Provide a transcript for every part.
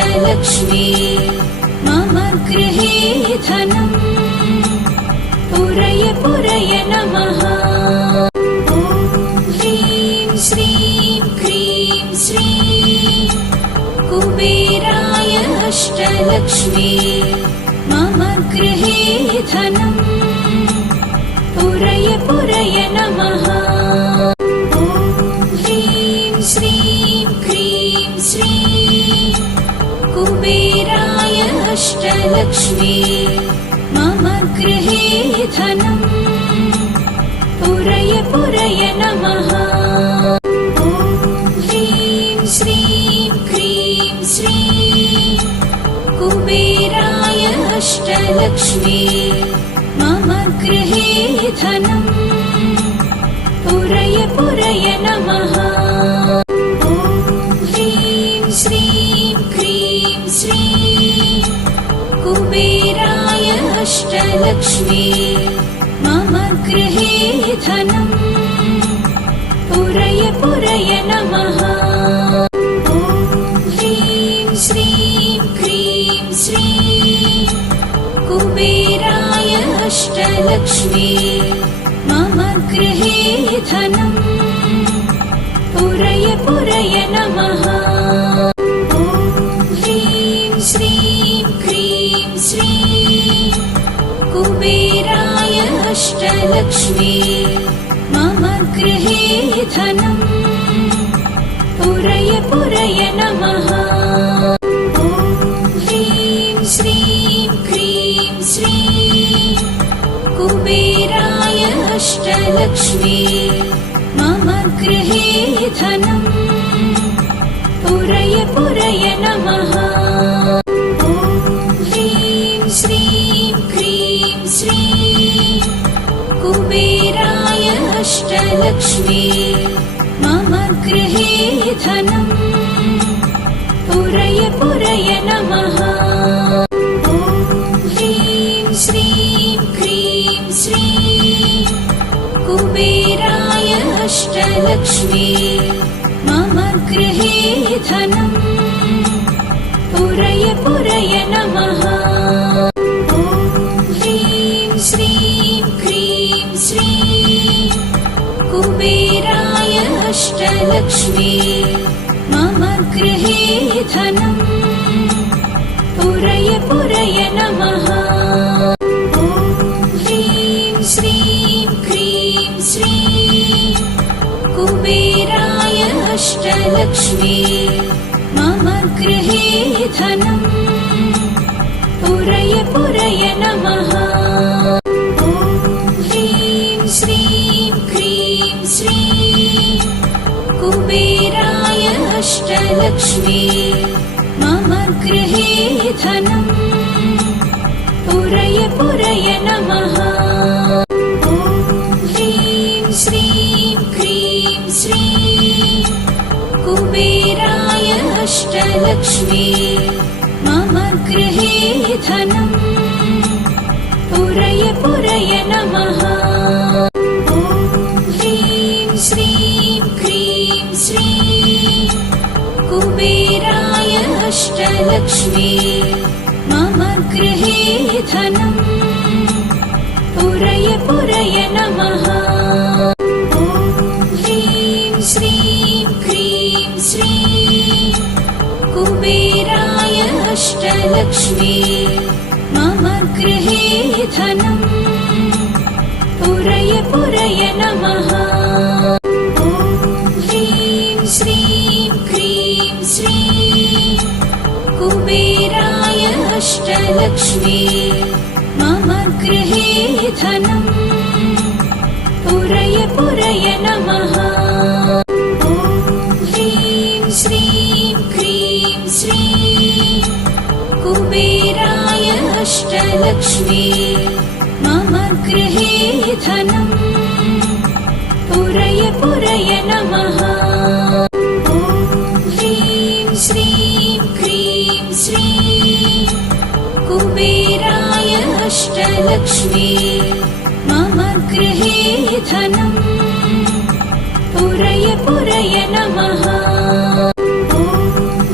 अष्टलक्ष्मी मम गृहे धनम् पुरय पुरय नमः। ॐ ह्रीं श्रीं क्रीं श्रीं कुबेराय अष्टलक्ष्मी मम गृहे धनम् पुरय पुरय नमः। ॐ ह्रीं श्रीं क्रीं श्रीं कुबेराय अष्टलक्ष्मी मम गृहे धनम् पुरय पुरय नमः। ॐ ह्रीं श्रीं क्रीं श्रीं कुबेराय अष्टलक्ष्मी मम गृहे धनम् पुरय पुरय नमः। ॐ ह्रीं श्रीं क्रीं श्रीं कुबेराय अष्टलक्ष्मी मम गृहे धनम् पुरय पुरय नमः। ॐ ह्रीं श्रीं क्रीं श्रीं कुबेराय अष्टलक्ष्मी मम गृहे धनम् पुरय पुरय नमः। ॐ ह्रीं श्रीं क्रीं श्रीं कुबेराय अष्टलक्ष्मी मम गृहे धनम् पुरय पुरय नमः। ॐ ह्रीं श्रीं क्रीं श्रीं कुबेराय अष्टलक्ष्मी मम गृहे धनम् पुरय पुरय नमः। ॐ ह्रीं श्रीं क्रीं श्रीं कुबेराय अष्टलक्ष्मी मम गृहे धनम् पुरय पुरय नमः। ॐ ह्रीं श्रीं क्रीं श्रीं कुबेराय अष्टलक्ष्मी मम गृहे धनम् पुरय पुरय नमः। ॐ ह्रीं श्रीं क्रीं श्रीं कुबेराय अष्टलक्ष्मी मम गृहे धनम् पुरय पुरय नमः। ॐ ह्रीं श्रीं क्रीं श्रीं कुबेराय अष्टलक्ष्मी मम गृहे धनम् पुरय पुरय नमः। ॐ ह्रीं श्रीं क्रीं श्रीं कुबेराय अष्टलक्ष्मी मम गृहे धनम् पुरय पुरय नमः। ॐ ह्रीं श्रीं क्रीं श्रीं कुबेराय अष्टलक्ष्मी मम गृहे धनम् पुरय पुरय नमः। ॐ ह्रीं श्रीं क्रीं श्रीं कुबेराय अष्टलक्ष्मी मम गृहे धनम् पुरय पुरय नमः। ॐ ह्रीं श्रीं क्रीं श्रीं कुबेराय अष्टलक्ष्मी मम गृहे धनम् पुरय पुरय नमः। ॐ ह्रीं श्रीं क्रीं श्रीं कुबेराय अष्टलक्ष्मी मम गृहे धनम् पुरय पुरय नमः। ॐ ह्रीं श्रीं क्रीं श्रीं कुबेराय अष्टलक्ष्मी मम गृहे धनम् पुरय पुरय नमः। ॐ ह्रीं श्रीं क्रीं श्रीं कुबेराय अष्टलक्ष्मी मम गृहे धनम् पुरय पुरय नमः। ॐ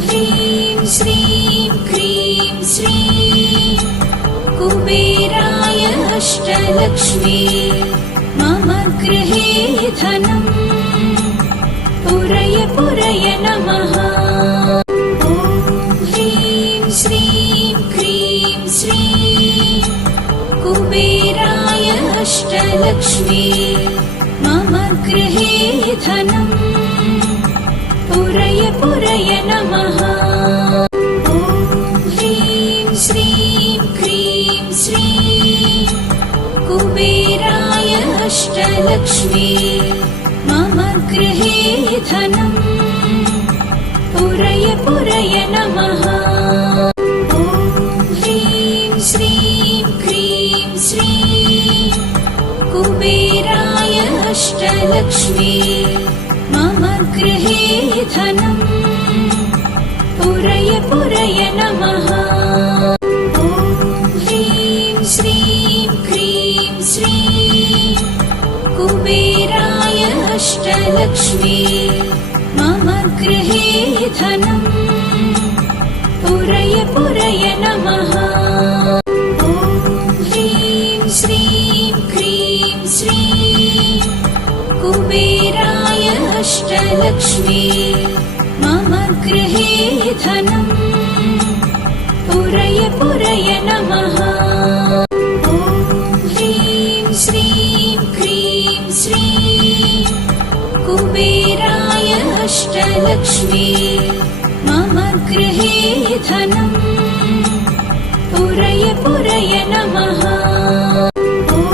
ह्रीं श्रीं अष्टलक्ष्मी मम गृहे धनम् पुरय पुरय नमः। ॐ ह्रीं श्रीं क्रीं श्रीं कुबेराय अष्टलक्ष्मी मम गृहे धनम् पुरय पुरय नमः। ॐ ह्रीं श्रीं क्रीं श्रीं कुबेराय अष्टलक्ष्मी मम गृहे धनम् पुरय पुरय नमः। ॐ ह्रीं श्रीं क्रीं श्रीं कुबेराय अष्टलक्ष्मी मम गृहे धनम् पुरय पुरय नमः। ॐ ह्रीं श्रीं क्रीं श्रीं कुबेराय अष्टलक्ष्मी मम गृहे धनम् पुरय पुरय नमः। ॐ ह्रीं श्रीं क्रीं श्रीं कुबेराय अष्टलक्ष्मी मम गृहे धनम् पुरय पुरय नमः। ॐ ह्रीं श्रीं क्रीं श्रीं कुबेराय अष्टलक्ष्मी मम गृहे धनम् पुरय पुरय नमः। ॐ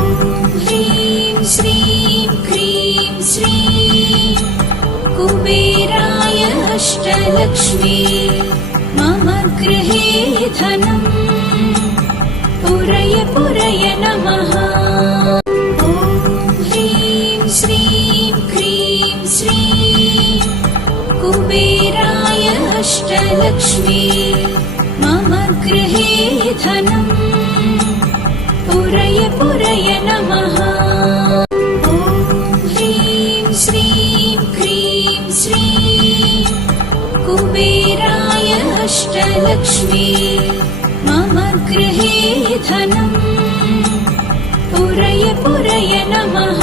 ह्रीं श्रीं क्रीं श्रीं कुबेराय अष्टलक्ष्मी मम गृहे धनम् पुरय पुरय नमः। ॐ ह्रीं श्रीं क्रीं श्रीं कुबेराय अष्टलक्ष्मी मम गृहे धनम् पुरय पुरय नमः। ॐ ह्रीं श्रीं क्रीं श्रीं कुबेराय अष्टलक्ष्मी मम गृहे धनम् पुरय पुरय नमः।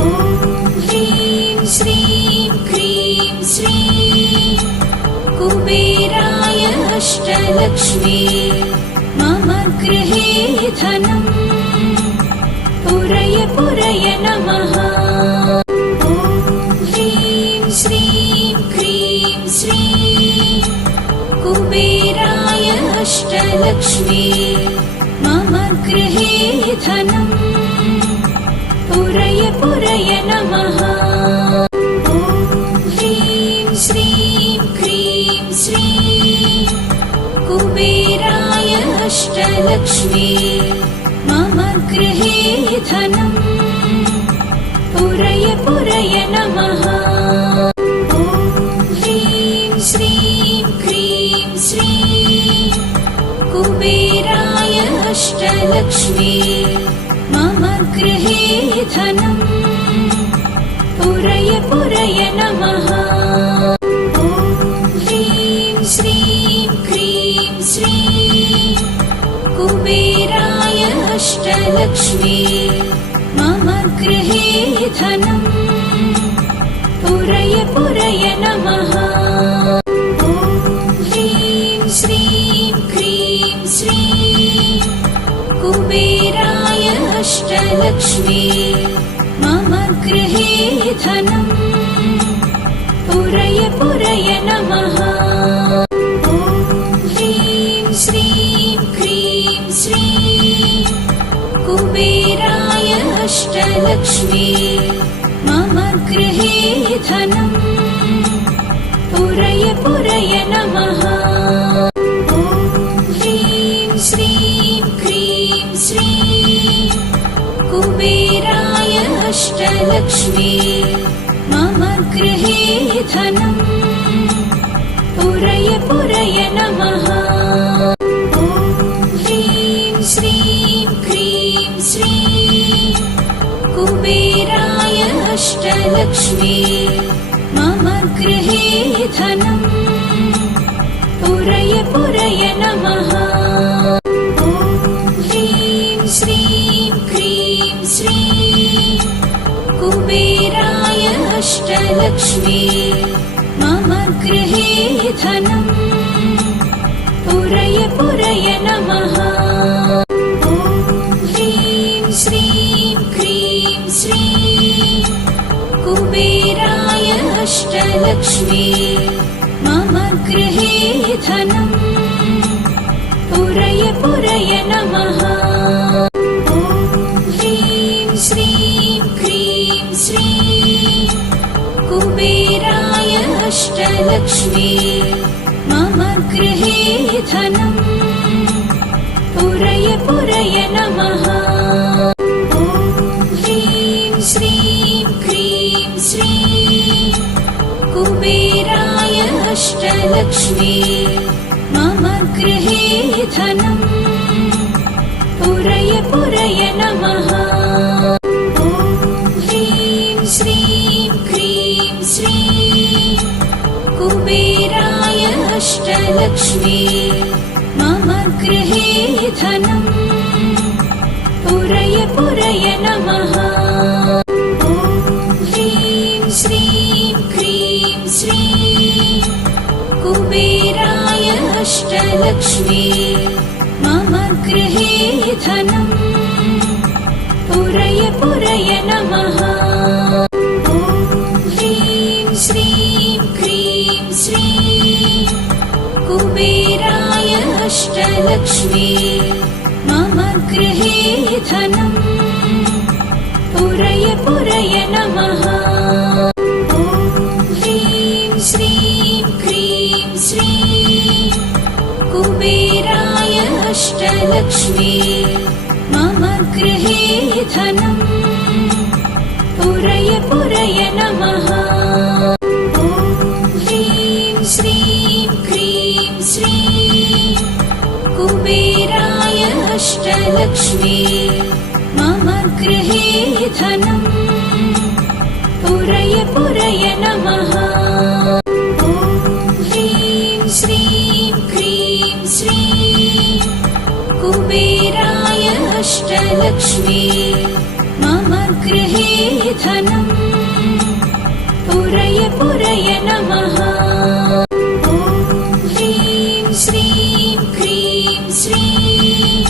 ॐ ह्रीं श्रीं क्रीं श्रीं कुबेराय अष्टलक्ष्मी मम गृहे धनम् पुरय पुरय नमः। ॐ ह्रीं श्रीं क्रीं श्रीं कुबेराय अष्टलक्ष्मी मम गृहे धनम् पुरय पुरय नमः। ॐ ह्रीं श्रीं क्रीं श्रीं कुबेराय अष्टलक्ष्मी मम गृहे धनम् पुरय पुरय नमः। ॐ ह्रीं श्रीं क्रीं श्रीं कुबेराय अष्टलक्ष्मी मम गृहे धनम् पुरय पुरय नमः। ॐ ह्रीं श्रीं क्रीं श्रीं कुबेराय अष्टलक्ष्मी मम गृहे धनम् पुरय पुरय नमः। ॐ ह्रीं श्रीं क्रीं श्रीं कुबेराय अष्टलक्ष्मी मम गृहे धनम् पुरय पुरय नमः। ॐ ह्रीं श्रीं क्रीं श्रीं कुबेराय अष्टलक्ष्मी मम गृहे धनम् पुरय पुरय नमः। ॐ ह्रीं श्रीं क्रीं श्रीं कुबेराय अष्टलक्ष्मी मम गृहे धनम् पुरय पुरय नमः। ॐ ह्रीं श्रीं क्रीं श्रीं कुबेराय अष्टलक्ष्मी मम गृहे धनम् पुरय पुरय नमः। ॐ ह्रीं श्रीं क्रीं श्रीं कुबेराय अष्टलक्ष्मी मम गृहे धनम् पुरय पुरय नमः। ॐ ह्रीं श्रीं क्रीं श्रीं कुबेराय अष्टलक्ष्मी मम गृहे धनम् पुरय पुरय नमः। ॐ ह्रीं श्रीं क्रीं श्रीं कुबेराय अष्टलक्ष्मी मम गृहे धनम् पुरय पुरय नमः। ॐ ह्रीं श्रीं क्रीं श्रीं कुबेराय अष्टलक्ष्मी मम गृहे धनम् पुरय पुरय नमः। ॐ ह्रीं श्रीं क्रीं श्रीं कुबेराय अष्टलक्ष्मी मम गृहे धनम् पुरय पुरय नमः। ॐ ह्रीं श्रीं क्रीं श्रीं कुबेराय अष्टलक्ष्मी मम गृहे धनम् पुरय पुरय नमः। ॐ ह्रीं श्रीं क्रीं श्रीं कुबेराय अष्टलक्ष्मी मम गृहे धनम् पुरय पुरय नमः। ॐ ह्रीं श्रीं क्रीं श्रीं कुबेराय अष्टलक्ष्मी मम गृहे धनम् पुरय पुरय नमः। ॐ ह्रीं श्रीं क्रीं श्रीं कुबेराय अष्टलक्ष्मी मम गृहे धनम् पुरय पुरय नमः। ॐ ह्रीं श्रीं क्रीं श्रीं कुबेराय अष्टलक्ष्मी मम गृहे धनम् पुरय पुरय नमः। ॐ ह्रीं श्रीं क्रीं श्रीं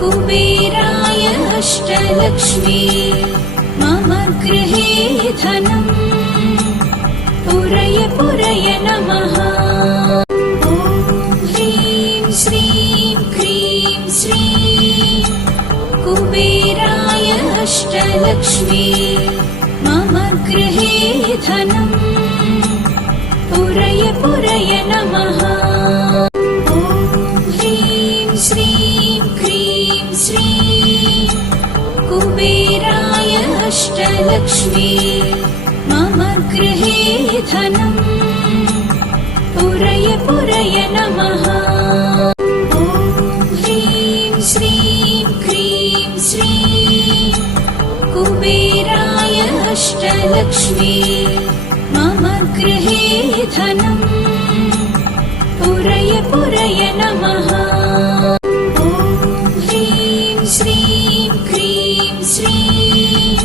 कुबेराय अष्टलक्ष्मी मम गृहे धनम् पुरय पुरय नमः। ॐ ह्रीं श्रीं क्रीं श्रीं कुबेराय अष्टलक्ष्मी मम गृहे धनम् पुरय पुरय नमः। ॐ ह्रीं श्रीं क्रीं श्रीं कुबेराय अष्टलक्ष्मी मम गृहे धनम् पुरय पुरय नमः। ॐ ह्रीं श्रीं क्रीं श्रीं कुबेराय अष्टलक्ष्मी मम गृहे धनम् पुरय पुरय नमः। ॐ ह्रीं श्रीं क्रीं श्रीं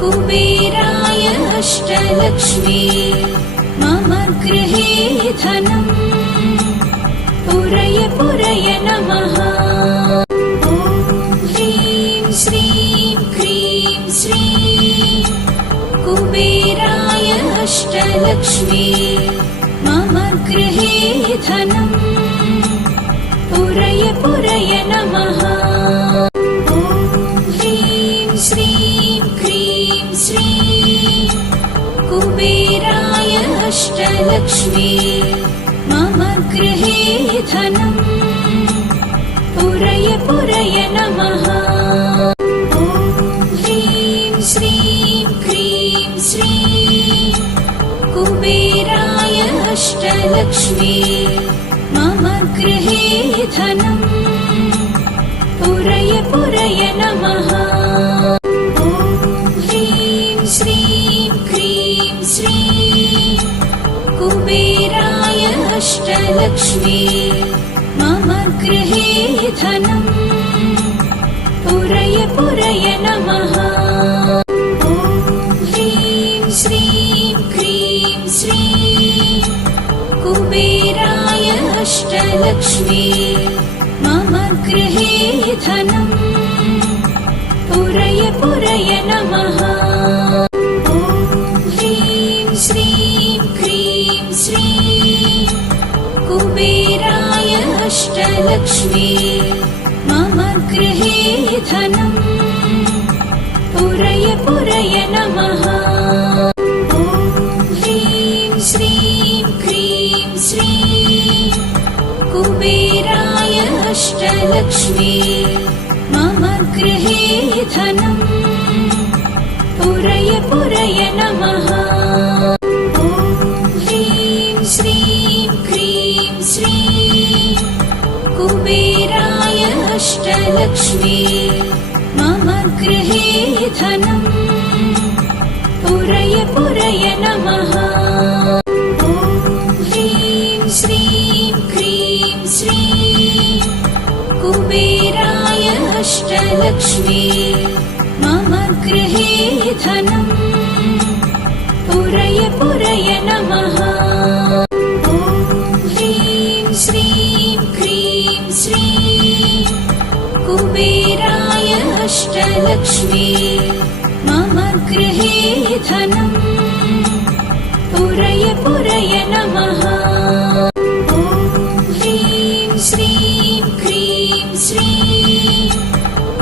कुबेराय अष्टलक्ष्मी मम गृहे धनम् पुरय पुरय नमः। ॐ ह्रीं श्रीं क्रीं श्रीं कुबेराय अष्टलक्ष्मी मम गृहे धनम् पुरय पुरय नमः। ॐ ह्रीं श्रीं क्रीं श्रीं कुबेराय अष्टलक्ष्मी मम गृहे धनम् पुरय पुरय नमः। ॐ ह्रीं श्रीं क्रीं श्रीं कुबेराय अष्टलक्ष्मी मम गृहे धनम् पुरय पुरय नमः। ॐ ह्रीं श्रीं क्रीं श्रीं कुबेराय अष्टलक्ष्मी मम गृहे धनम् पुरय पुरय नमः। नमः। ॐ ह्रीं श्रीं क्रीं श्रीं कुबेराय अष्टलक्ष्मी मम गृहे धनम् पुरय पुरय नमः। ॐ ह्रीं श्रीं क्रीं श्रीं कुबेराय अष्टलक्ष्मी मम गृहे धनम् पुरय पुरय नमः। ॐ ह्रीं श्रीं क्रीं श्रीं कुबेराय अष्टलक्ष्मी मम गृहे धनम् पुरय पुरय नमः। ॐ ह्रीं श्रीं क्रीं श्रीं कुबेराय अष्टलक्ष्मी मम गृहे धनम् पुरय पुरय नमः। ॐ ह्रीं श्रीं क्रीं श्रीं कुबेराय अष्टलक्ष्मी मम गृहे धनम् पुरय पुरय नमः। ॐ ह्रीं श्रीं क्रीं श्रीं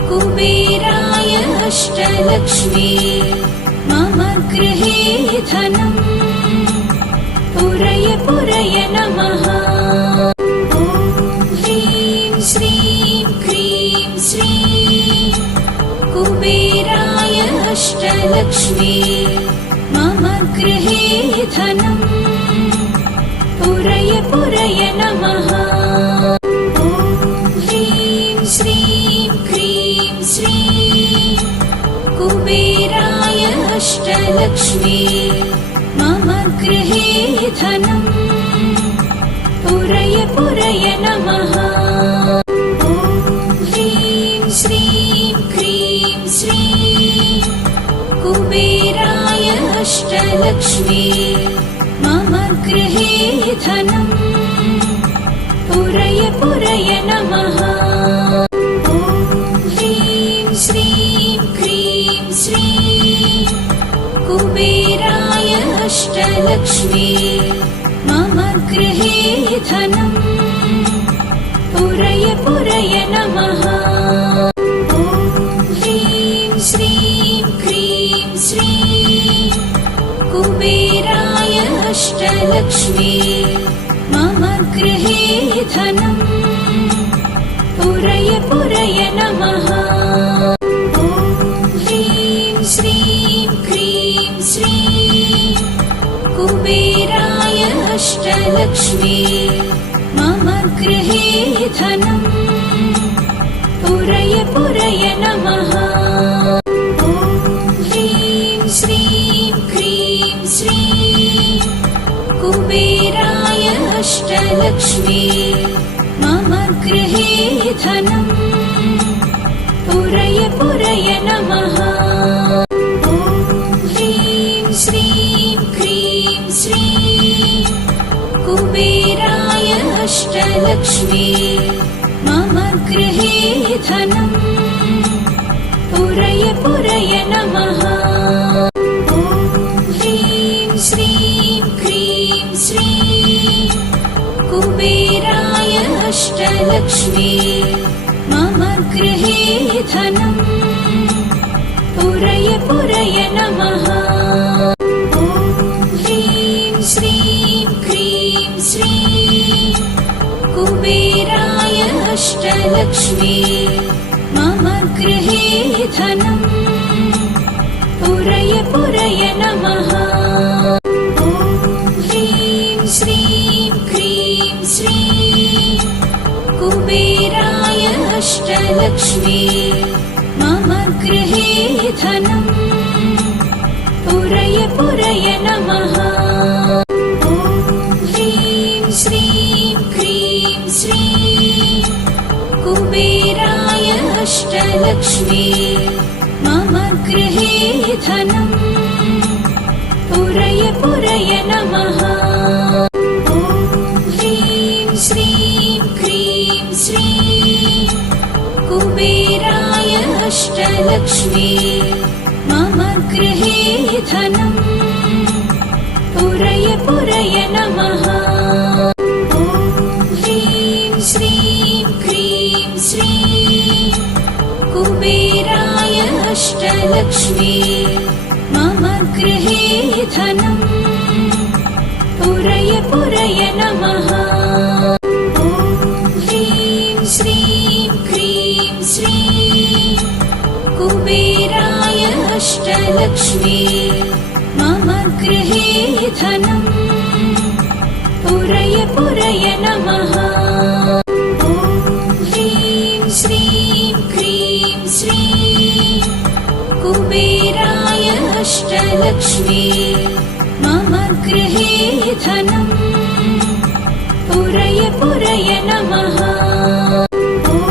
कुबेराय अष्टलक्ष्मी मम गृहे धनम् पुरय पुरय नमः। ॐ ह्रीं श्रीं क्रीं श्रीं कुबेराय अष्टलक्ष्मी मम गृहे धनम् पुरय पुरय नमः। ॐ ह्रीं श्रीं क्रीं श्रीं कुबेराय अष्टलक्ष्मी मम गृहे धनम् पुरय पुरय नमः। ॐ ह्रीं श्रीं क्रीं श्रीं कुबेराय अष्टलक्ष्मी मम गृहे धनम् पुरय पुरय नमः। ॐ ह्रीं श्रीं क्रीं श्रीं कुबेराय अष्टलक्ष्मी मम गृहे धनम् पुरय पुरय नमः। ॐ ह्रीं श्रीं क्रीं श्रीं कुबेराय अष्टलक्ष्मी मम गृहे धनम् पुरय पुरय नमः। ॐ ह्रीं श्रीं क्रीं श्रीं कुबेराय अष्टलक्ष्मी मम गृहे धनम् पुरय पुरय नमः। ॐ ह्रीं श्रीं क्रीं श्रीं कुबेराय अष्टलक्ष्मी मम गृहे धनम् पुरय पुरय नमः। ॐ ह्रीं श्रीं क्रीं श्रीं कुबेराय अष्टलक्ष्मी मम गृहे धनम् पुरय पुरय नमः। ॐ ह्रीं श्रीं क्रीं श्रीं कुबेराय अष्टलक्ष्मी मम गृहे धनम् पुरय पुरय नमः। ॐ ह्रीं श्रीं क्रीं श्रीं कुबेराय अष्टलक्ष्मी मम गृहे धनम् पुरय पुरय नमः। ॐ ह्रीं श्रीं क्रीं श्रीं कुबेराय अष्टलक्ष्मी मम गृहे धनम् पुरय पुरय नमः। ॐ ह्रीं श्रीं क्रीं श्रीं कुबेराय अष्टलक्ष्मी मम गृहे धनम् पुरय पुरय नमः। ॐ ह्रीं श्रीं क्रीं श्रीं कुबेराय अष्टलक्ष्मी मम गृहे धनम् पुरय पुरय नमः। ॐ ह्रीं श्रीं क्रीं श्रीं कुबेराय अष्टलक्ष्मी मम गृहे धनम् पुरय पुरय नमः। ॐ ह्रीं श्रीं क्रीं श्रीं कुबेराय अष्टलक्ष्मी मम गृहे धनम् पुरय पुरय नमः। ॐ ह्रीं श्रीं क्रीं श्रीं कुबेराय अष्टलक्ष्मी मम गृहे धनम् पुरय पुरय नमः। ॐ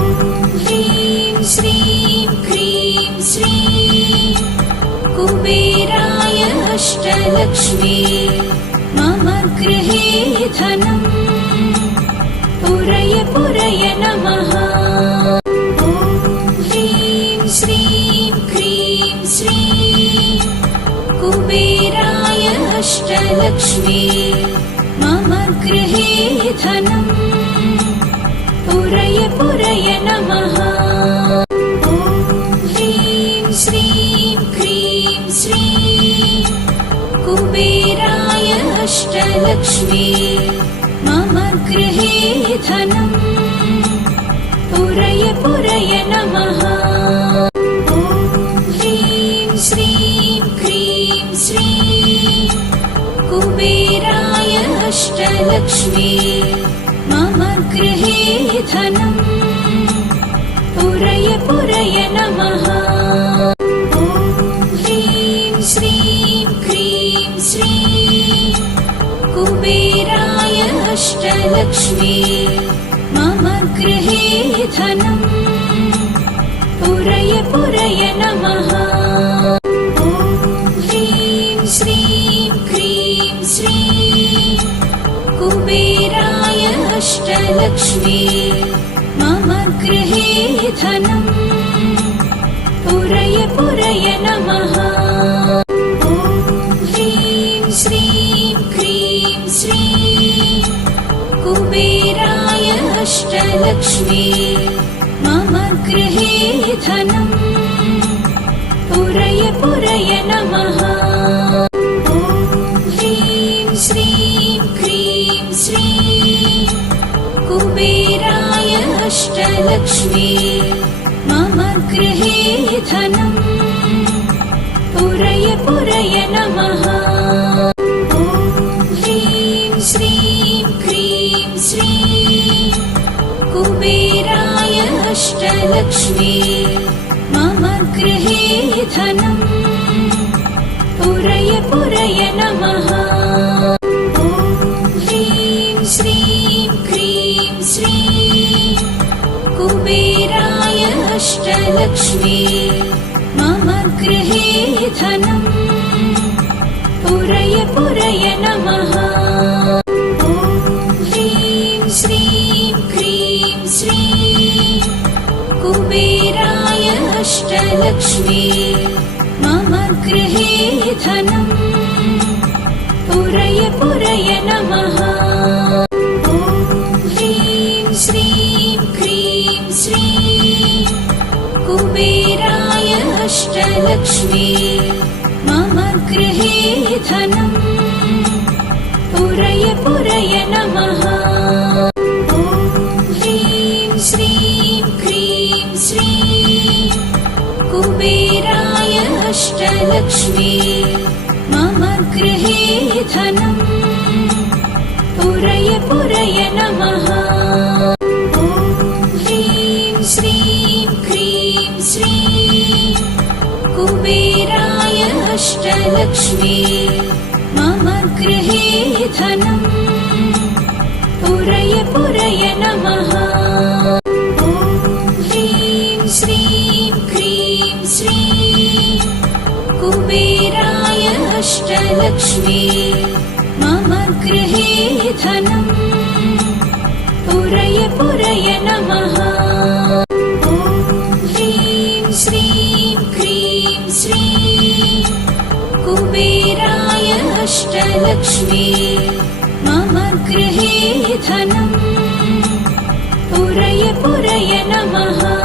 ह्रीं श्रीं क्रीं श्रीं कुबेराय अष्टलक्ष्मी मम गृहे धनम् पुरय पुरय नमः। ॐ ह्रीं श्रीं क्रीं श्रीं कुबेराय अष्टलक्ष्मी मम गृहे धनम् पुरय पुरय नमः। ॐ ह्रीं श्रीं क्रीं श्रीं कुबेराय अष्टलक्ष्मी मम गृहे धनम् पुरय पुरय नमः। ॐ ह्रीं श्रीं क्रीं श्रीं कुबेराय अष्टलक्ष्मी मम गृहे धनम् पुरय पुरय नमः। ॐ ह्रीं श्रीं क्रीं श्रीं कुबेराय अष्टलक्ष्मी मम गृहे धनम् पुरय पुरय नमः। ॐ ह्रीं श्रीं क्रीं श्रीं कुबेराय अष्टलक्ष्मी मम गृहे धनम् पुरय पुरय नमः। ॐ ह्रीं श्रीं क्रीं श्रीं कुबेराय अष्टलक्ष्मी मम गृहे धनम् पुरय पुरय नमः। ॐ ह्रीं श्रीं क्रीं श्रीं कुबेराय अष्टलक्ष्मी मम गृहे धनम् पुरय पुरय नमः। ॐ ह्रीं श्रीं क्रीं श्रीं कुबेराय अष्टलक्ष्मी मम गृहे धनम् पुरय पुरय नमः। ॐ ह्रीं श्रीं क्रीं श्रीं कुबेराय अष्टलक्ष्मी मम गृहे धनम् पुरय पुरय नमः। ॐ ह्रीं श्रीं क्रीं श्रीं कुबेराय अष्टलक्ष्मी मम गृहे धनम् पुरय पुरय नमः। ॐ ह्रीं श्रीं क्रीं श्रीं कुबेराय अष्टलक्ष्मी मम गृहे धनम् पुरय पुरय नमः। ॐ ह्रीं श्रीं क्रीं श्रीं कुबेराय अष्टलक्ष्मी मम गृहे धनम् पुरय पुरय नमः। ॐ ह्रीं श्रीं क्रीं श्रीं कुबेराय अष्टलक्ष्मी मम गृहे धनम् पुरय पुरय नमः। ॐ ह्रीं श्रीं क्रीं श्रीं कुबेराय अष्टलक्ष्मी मम गृहे धनम् पुरय पुरय नमः। ॐ ह्रीं श्रीं क्रीं श्रीं अष्टलक्ष्मी मम गृहे धनम् पुरय पुरय नमः।